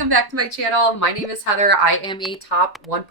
welcome back to my channel. My name is Heather. I am a top 1%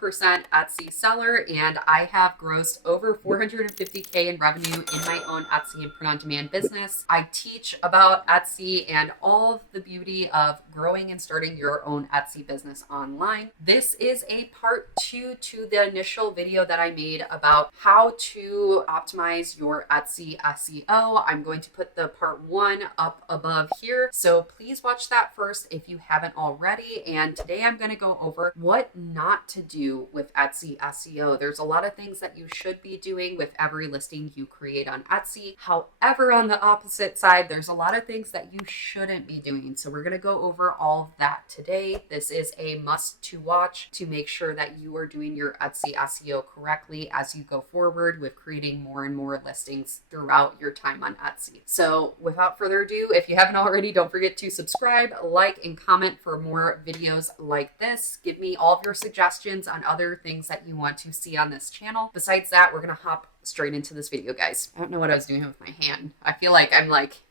Etsy seller and I have grossed over 450K in revenue in my own Etsy and print-on-demand business. I teach about Etsy and all of the beauty of growing and starting your own Etsy business online. This is a part 2 to the initial video that I made about how to optimize your Etsy SEO. I'm going to put the part 1 up above here, so please watch that first if you haven't already. And today I'm going to go over what not to do with Etsy SEO. There's a lot of things that you should be doing with every listing you create on Etsy. However, on the opposite side, there's a lot of things that you shouldn't be doing. So we're going to go over all of that today. This is a must to watch to make sure that you are doing your Etsy SEO correctly as you go forward with creating more and more listings throughout your time on Etsy. So without further ado, if you haven't already, don't forget to subscribe, like, and comment for more videos like this. Give me all of your suggestions on other things that you want to see on this channel. Besides that, we're going to hop straight into this video, guys. I don't know what I was doing with my hand. I feel like I'm like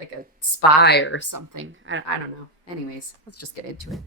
a spy or something. I don't know. Anyways, let's just get into it.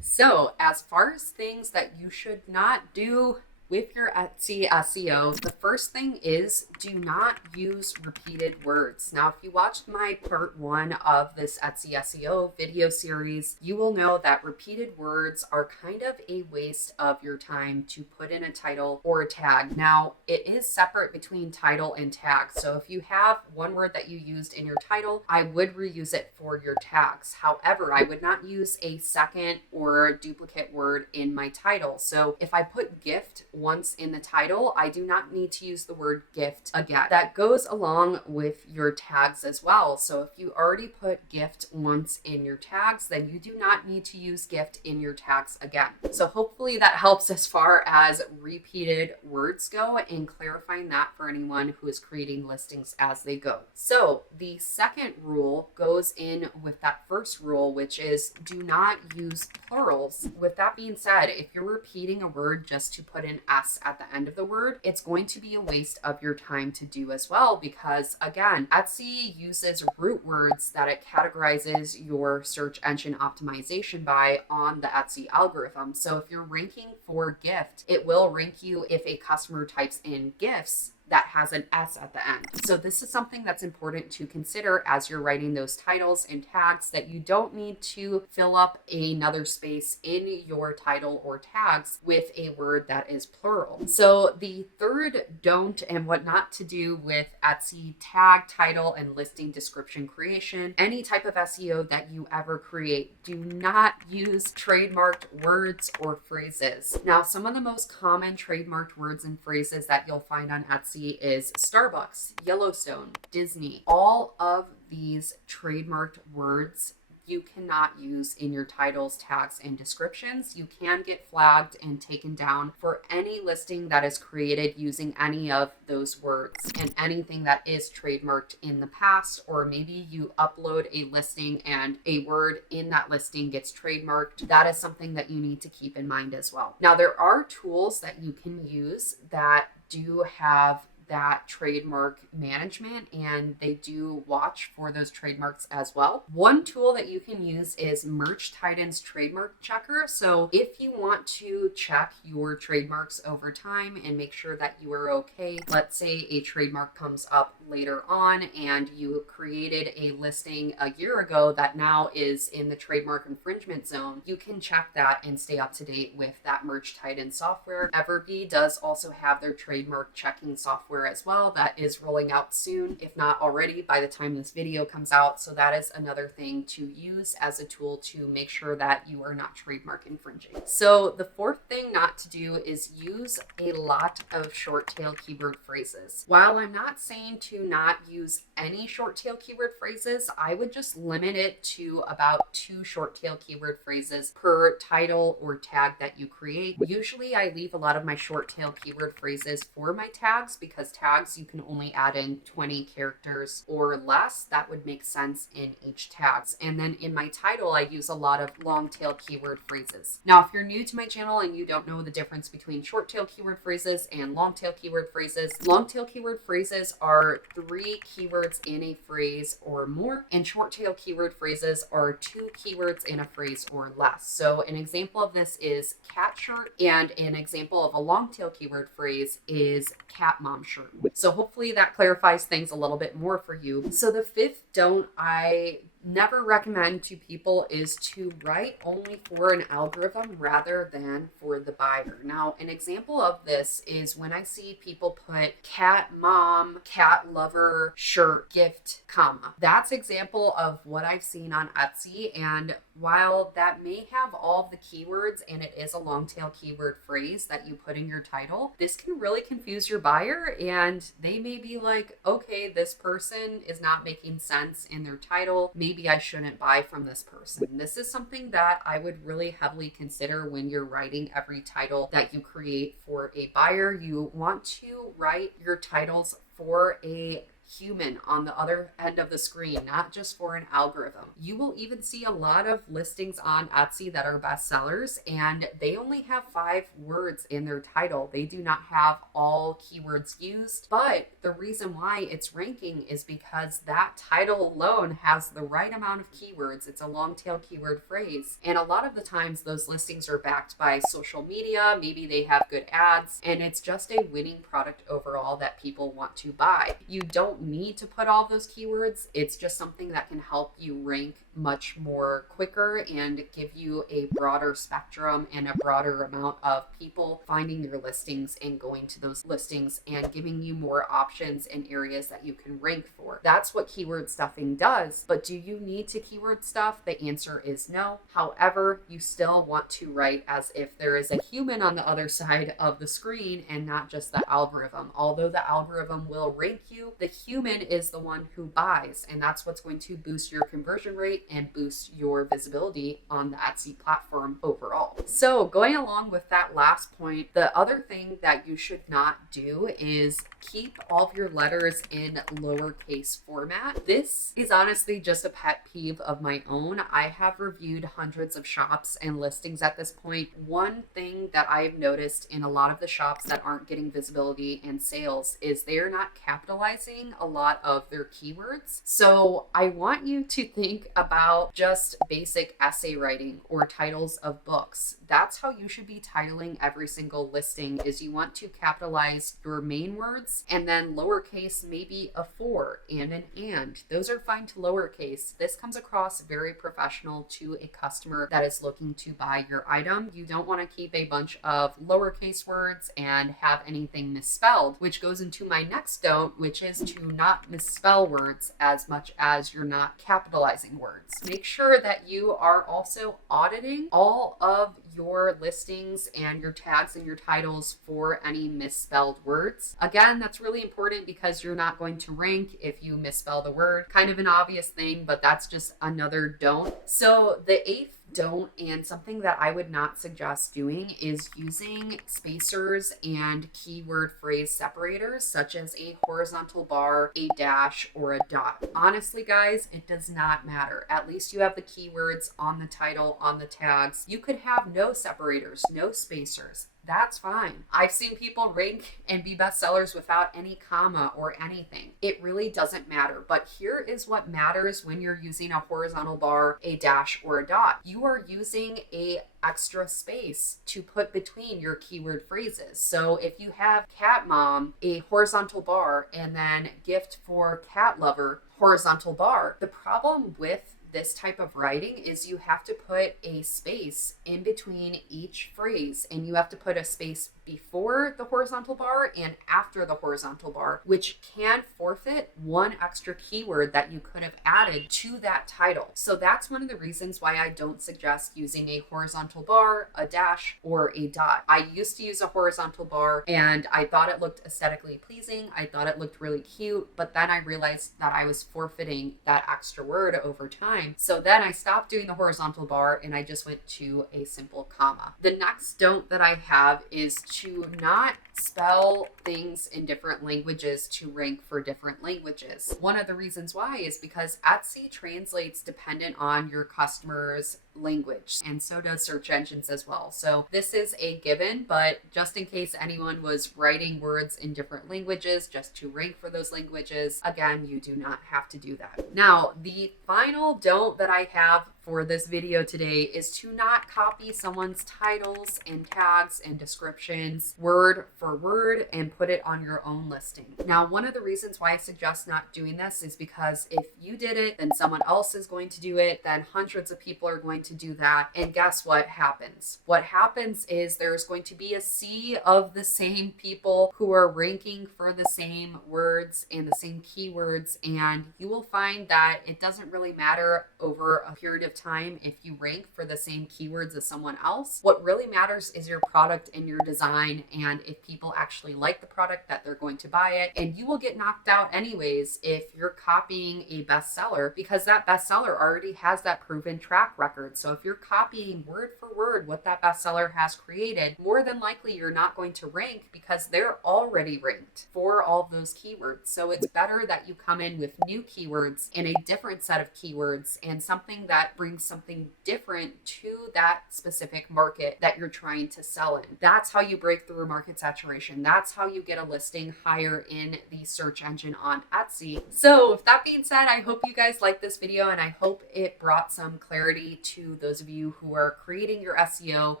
So as far as things that you should not do with your Etsy SEO, the first thing is do not use repeated words. Now, if you watched my part 1 of this Etsy SEO video series, you will know that repeated words are kind of a waste of your time to put in a title or a tag. Now, it is separate between title and tag. So if you have one word that you used in your title, I would reuse it for your tags. However, I would not use a second or duplicate word in my title. So if I put gift once in the title, I do not need to use the word gift again. That goes along with your tags as well. So if you already put gift once in your tags, then you do not need to use gift in your tags again. So hopefully that helps as far as repeated words go and clarifying that for anyone who is creating listings as they go. So the second rule goes in with that first rule, which is do not use plurals. With that being said, if you're repeating a word just to put in S at the end of the word, it's going to be a waste of your time to do as well, because again, Etsy uses root words that it categorizes your search engine optimization by on the Etsy algorithm. So if you're ranking for gift, it will rank you if a customer types in gifts that has an S at the end. So this is something that's important to consider as you're writing those titles and tags, that you don't need to fill up another space in your title or tags with a word that is plural. So the third don't and what not to do with Etsy tag, title, and listing description creation, any type of SEO that you ever create, do not use trademarked words or phrases. Now, some of the most common trademarked words and phrases that you'll find on Etsy is Starbucks, Yellowstone, Disney. All of these trademarked words you cannot use in your titles, tags, and descriptions. You can get flagged and taken down for any listing that is created using any of those words, and anything that is trademarked in the past, or maybe you upload a listing and a word in that listing gets trademarked. That is something that you need to keep in mind as well. Now, there are tools that you can use that do have that trademark management, and they do watch for those trademarks as well. One tool that you can use is Merch Titan's trademark checker. So if you want to check your trademarks over time and make sure that you are okay, let's say a trademark comes up later on and you created a listing a year ago that now is in the trademark infringement zone, you can check that and stay up to date with that Merch Titan software. Everbee does also have their trademark checking software as well that is rolling out soon, if not already by the time this video comes out. So that is another thing to use as a tool to make sure that you are not trademark infringing. So the fourth thing not to do is use a lot of short tail keyword phrases. While I'm not saying to not use any short tail keyword phrases, I would just limit it to about 2 short tail keyword phrases per title or tag that you create. Usually I leave a lot of my short tail keyword phrases for my tags, because tags you can only add in 20 characters or less. That would make sense in each tag. And then in my title, I use a lot of long tail keyword phrases. Now, if you're new to my channel and you don't know the difference between short tail keyword phrases and long tail keyword phrases are 3 keywords in a phrase or more, and short tail keyword phrases are 2 keywords in a phrase or less. So an example of this is cat shirt, and an example of a long tail keyword phrase is cat mom shirt. So hopefully that clarifies things a little bit more for you. So the fifth don't I never recommend to people is to write only for an algorithm rather than for the buyer. Now, an example of this is when I see people put cat mom, cat lover, shirt, gift, comma. That's example of what I've seen on Etsy. And while that may have all of the keywords and it is a long tail keyword phrase that you put in your title, this can really confuse your buyer, and they may be like, okay, this person is not making sense in their title. Maybe I shouldn't buy from this person. This is something that I would really heavily consider when you're writing every title that you create for a buyer. You want to write your titles for a human on the other end of the screen, not just for an algorithm. You will even see a lot of listings on Etsy that are bestsellers, and they only have 5 words in their title. They do not have all keywords used, but the reason why it's ranking is because that title alone has the right amount of keywords. It's a long tail keyword phrase, and a lot of the times those listings are backed by social media. Maybe they have good ads, and it's just a winning product overall that people want to buy. You don't need to put all those keywords. It's just something that can help you rank much more quicker and give you a broader spectrum and a broader amount of people finding your listings and going to those listings and giving you more options in areas that you can rank for. That's what keyword stuffing does. But do you need to keyword stuff? The answer is no. However, you still want to write as if there is a human on the other side of the screen and not just the algorithm. Although the algorithm will rank you, the human is the one who buys, and that's what's going to boost your conversion rate and boost your visibility on the Etsy platform overall. So going along with that last point, the other thing that you should not do is keep all of your letters in lowercase format. This is honestly just a pet peeve of my own. I have reviewed hundreds of shops and listings at this point. One thing that I've noticed in a lot of the shops that aren't getting visibility and sales is they're not capitalizing a lot of their keywords. So I want you to think about just basic essay writing or titles of books. That's how you should be titling every single listing. Is you want to capitalize your main words and then lowercase maybe a for and an and. Those are fine to lowercase. This comes across very professional to a customer that is looking to buy your item. You don't want to keep a bunch of lowercase words and have anything misspelled, which goes into my next don't, which is to not misspell words as much as you're not capitalizing words. Make sure that you are also auditing all of your listings and your tags and your titles for any misspelled words. Again, that's really important because you're not going to rank if you misspell the word. Kind of an obvious thing, but that's just another don't. So the 8th don't, and something that I would not suggest doing, is using spacers and keyword phrase separators such as a horizontal bar, a dash, or a dot. Honestly, guys, it does not matter. At least you have the keywords on the title, on the tags. You could have no separators, no spacers. That's fine. I've seen people rank and be bestsellers without any comma or anything. It really doesn't matter. But here is what matters when you're using a horizontal bar, a dash, or a dot. You are using a extra space to put between your keyword phrases. So if you have cat mom, a horizontal bar, and then gift for cat lover, horizontal bar, the problem with this type of writing is you have to put a space in between each phrase, and you have to put a space before the horizontal bar and after the horizontal bar, which can forfeit one extra keyword that you could have added to that title. So that's one of the reasons why I don't suggest using a horizontal bar, a dash, or a dot. I used to use a horizontal bar and I thought it looked aesthetically pleasing. I thought it looked really cute, but then I realized that I was forfeiting that extra word over time. So then I stopped doing the horizontal bar and I just went to a simple comma. The next don't that I have is to not spell things in different languages to rank for different languages. One of the reasons why is because Etsy translates dependent on your customers' language, and so does search engines as well. So this is a given, but just in case anyone was writing words in different languages just to rank for those languages, again, you do not have to do that. Now, the final don't that I have for this video today is to not copy someone's titles and tags and descriptions word for word and put it on your own listing. Now, one of the reasons why I suggest not doing this is because if you did it, then someone else is going to do it, then hundreds of people are going to do that. And guess what happens? What happens is there's going to be a sea of the same people who are ranking for the same words and the same keywords, and you will find that it doesn't really matter over a period of time if you rank for the same keywords as someone else. What really matters is your product and your design, and if people actually like the product, that they're going to buy it. And you will get knocked out anyways if you're copying a bestseller, because that bestseller already has that proven track record. So if you're copying word for word what that bestseller has created, more than likely you're not going to rank because they're already ranked for all of those keywords. So it's better that you come in with new keywords and a different set of keywords and something that brings something different to that specific market that you're trying to sell in. That's how you break through market saturation. That's how you get a listing higher in the search engine on Etsy. So with that being said, I hope you guys liked this video, and I hope it brought some clarity to those of you who are creating your SEO.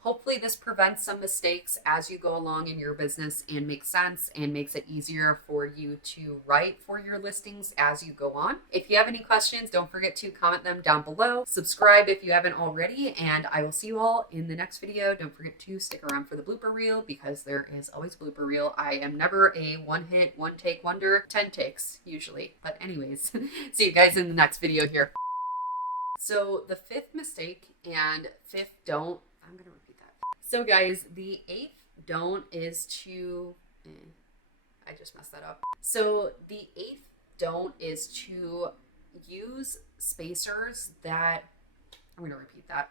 Hopefully this prevents some mistakes as you go along in your business and makes sense and makes it easier for you to write for your listings as you go on. If you have any questions, don't forget to comment them down below. Subscribe if you haven't already, and I will see you all in the next video. Don't forget to stick around for the blooper reel, because there is always a blooper reel. I am never a one hit, one take wonder, 10 takes usually. But anyways, see you guys in the next video here. So the fifth mistake and fifth don't, I'm going to repeat that. So guys, the eighth don't is to, I just messed that up. So the eighth don't is to use spacers that, I'm going to repeat that.